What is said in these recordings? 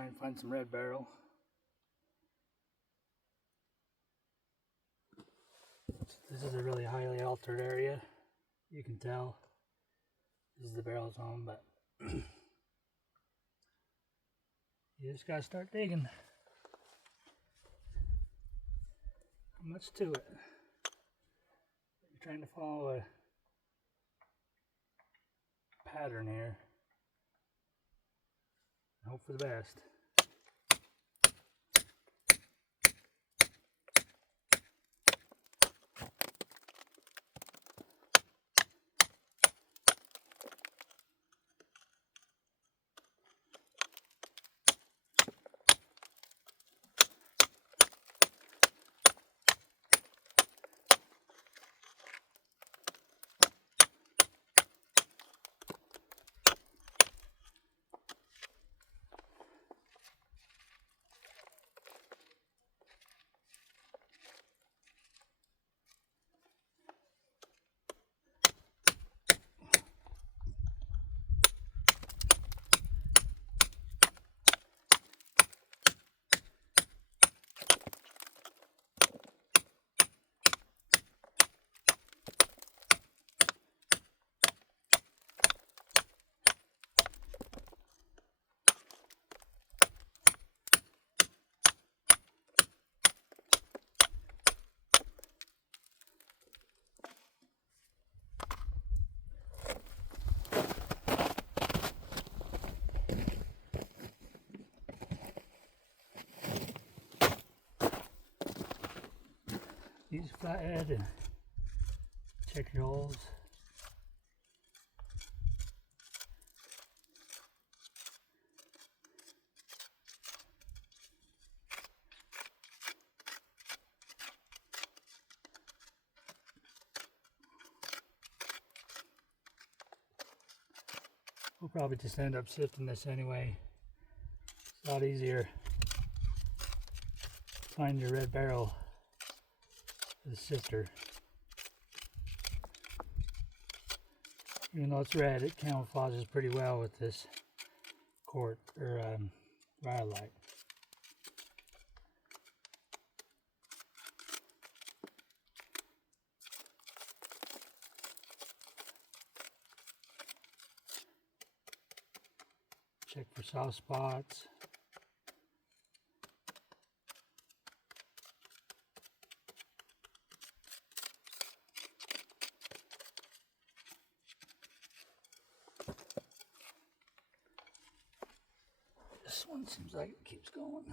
try and find some red Beryl. This is a really highly altered area. You can tell this is the Beryl's home, but you just gotta start digging. Not much to it. You're trying to follow a pattern here and hope for the best. Use a flathead and check your holes. We'll probably just end up sifting this anyway. It's a lot easier to find your red Beryl with a sifter. Even though it's red, it camouflages pretty well with this rhyolite. Check for soft spots. This one seems like it keeps going.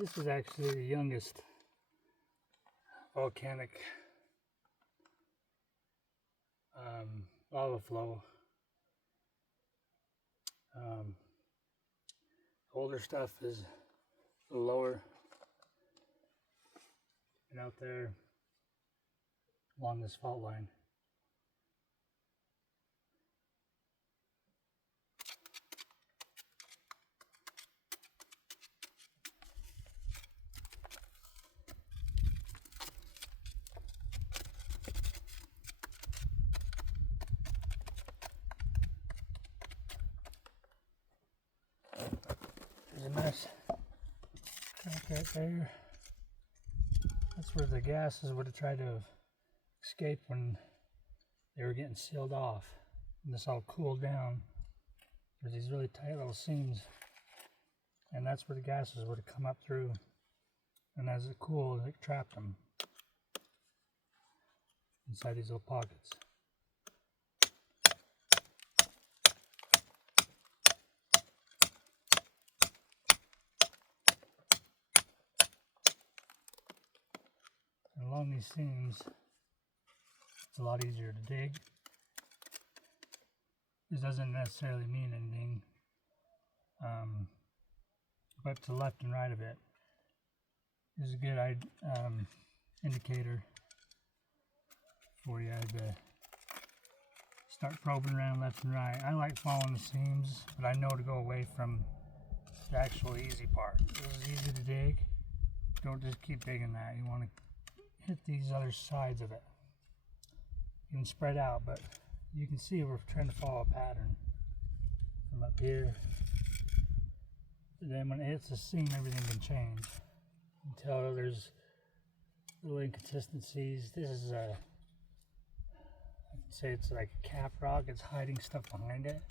This is actually the youngest volcanic lava flow. Older stuff is a little lower and out there along this fault line. There's a nice crack right there. That's where the gases would have tried to escape when they were getting sealed off. And this all cooled down. There's these really tight little seams. And that's where the gases would have come up through. And as it cooled, it trapped them inside these little pockets. And along these seams, it's a lot easier to dig. This doesn't necessarily mean anything. but to the left and right of it is a good indicator for you to start probing around left and right. I like following the seams, but I know to go away from the actual easy part. This is easy to dig. Don't just keep digging that. You want to hit these other sides of it. You can spread out, but you can see we're trying to follow a pattern from up here. And then when it hits the seam, everything can change until there's little inconsistencies. This is a, I'd say it's like a cap rock. It's hiding stuff behind it.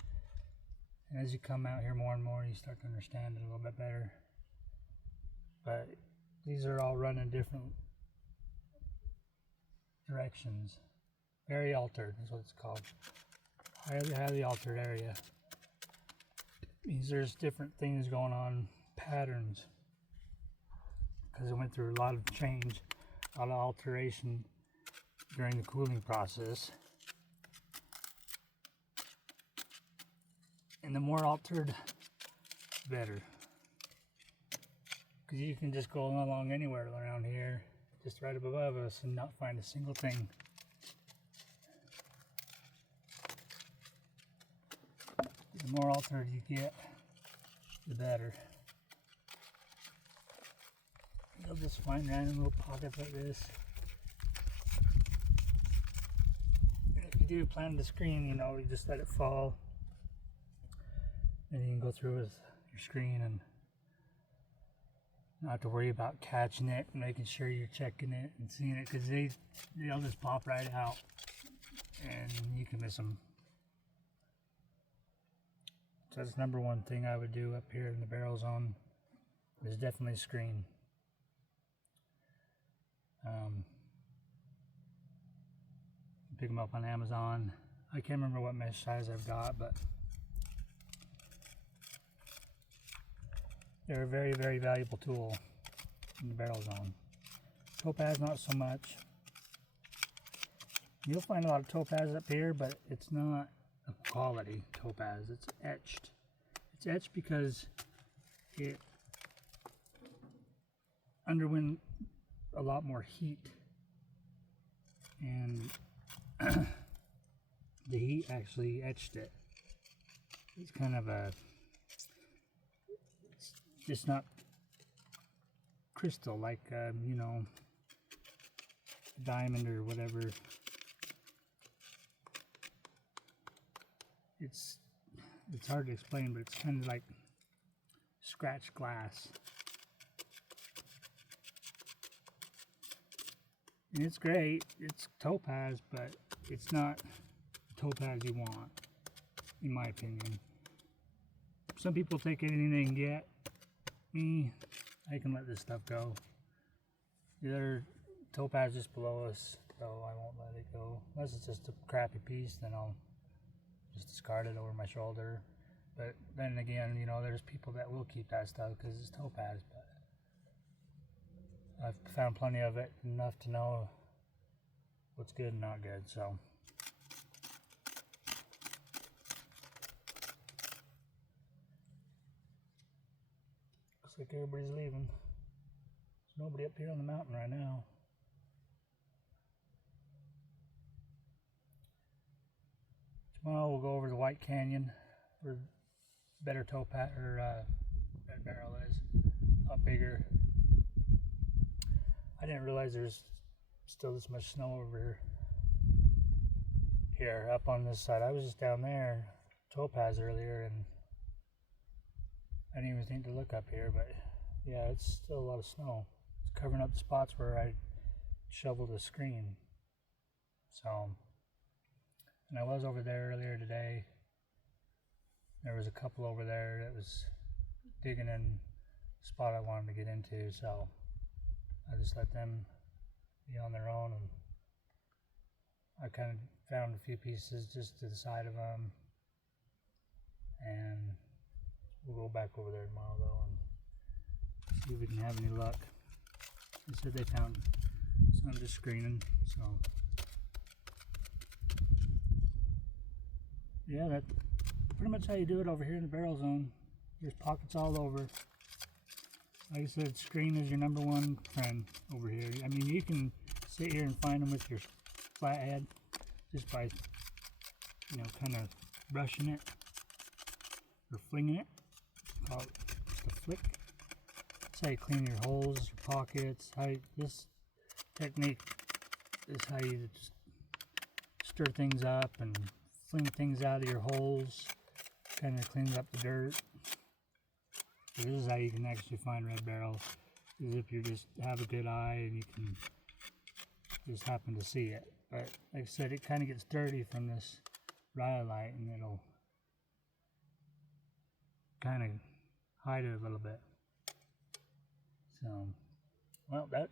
And as you come out here more and more, you start to understand it a little bit better. But these are all run in different directions. Very altered is what it's called. Highly altered area. Means there's different things going on, patterns. Because it went through a lot of change, a lot of alteration during the cooling process. And the more altered, the better. Because you can just go along anywhere around here, just right above us, and not find a single thing. The more altered you get, the better. You'll just find random little pockets like this. And if you do plan to screen, you know, you just let it fall. And you can go through with your screen and not have to worry about catching it and making sure you're checking it and seeing it, because they'll just pop right out and you can miss them. So that's number one thing I would do up here in the Beryl zone, is definitely screen. Pick them up on Amazon. I can't remember what mesh size I've got, but they're a very, very valuable tool in the Beryl zone. Topaz, not so much. You'll find a lot of topaz up here, but it's not a quality topaz. It's etched. It's etched because it underwent a lot more heat, and the heat actually etched it. It's kind of a, it's just not crystal like you know, diamond or whatever. It's hard to explain, but it's kind of like scratched glass. And it's great, it's topaz, but it's not the topaz you want, in my opinion. Some people take anything they can get. Me, I can let this stuff go. The other topaz just below us, so I won't let it go. Unless it's just a crappy piece, then I'll just discard it over my shoulder. But then again, you know, there's people that will keep that stuff because it's topaz. But I've found plenty of it, enough to know what's good and not good. So looks like everybody's leaving. There's nobody up here on the mountain right now. Tomorrow we'll go over the White Canyon, where better topaz or red Beryl is, a lot bigger. I didn't realize there's still this much snow over here up on this side. I was just down there, Topaz, earlier, and I didn't even think to look up here, but yeah, it's still a lot of snow. It's covering up the spots where I shoveled the screen. So, and I was over there earlier today. There was a couple over there that was digging in the spot I wanted to get into, so I just let them be on their own, and I kind of found a few pieces just to the side of them, and we'll go back over there tomorrow though and see if we can have any luck. They said they found some just screening, so yeah, that's pretty much how you do it over here in the Beryl zone. There's pockets all over. Like I said, screen is your number one friend over here. I mean, you can sit here and find them with your flathead just by, you know, kind of brushing it or flinging it. Call it the flick. That's how you clean your holes, your pockets. This technique is how you just stir things up and fling things out of your holes. Kind of cleans up the dirt. So this is how you can actually find red barrel, is if you just have a good eye and you can just happen to see it. But like I said, it kind of gets dirty from this rhyolite, and it'll kind of hide it a little bit. So, well, that'll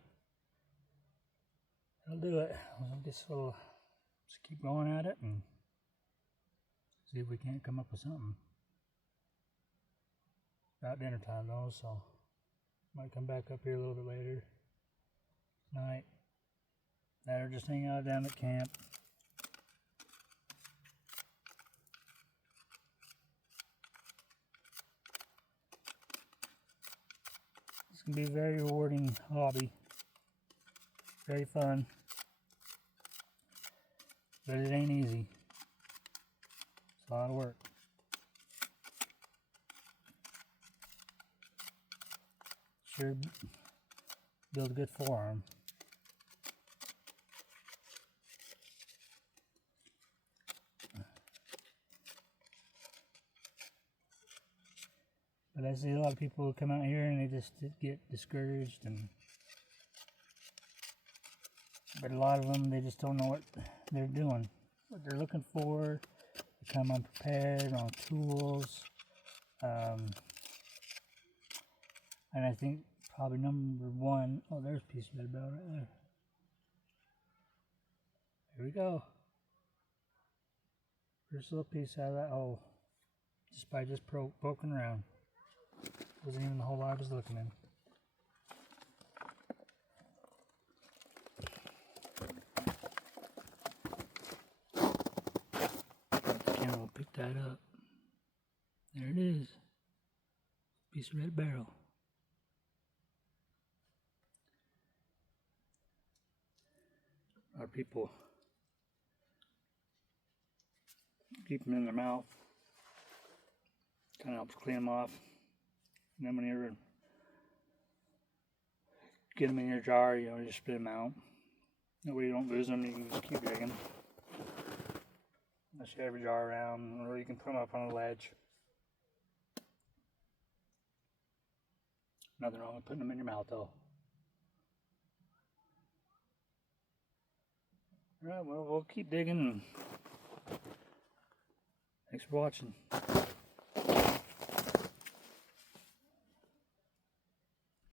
do it. I guess we'll just keep going at it and see if we can't come up with something. About dinner time though, so might come back up here a little bit later tonight. Or just hang out down at camp. It's gonna be a very rewarding hobby. Very fun. But it ain't easy. It's a lot of work. Sure build a good forearm. But I see a lot of people who come out here and they just get discouraged, but a lot of them, they just don't know what they're doing, what they're looking for. They come unprepared, on tools. And I think probably number one, oh, there's a piece of red barrel right there. Here we go. First little piece out of that hole, just by poking around. Wasn't even the hole I was looking in. Camera will pick that up. There it is. Piece of red barrel. Our people keep them in their mouth. Kind of helps clean them off. And then when you get them in your jar, you know, you spit them out. That way you don't lose them, you can just keep digging. Unless you have your jar around, or you can put them up on a ledge. Nothing wrong with putting them in your mouth though. Alright, well, we'll keep digging. Thanks for watching.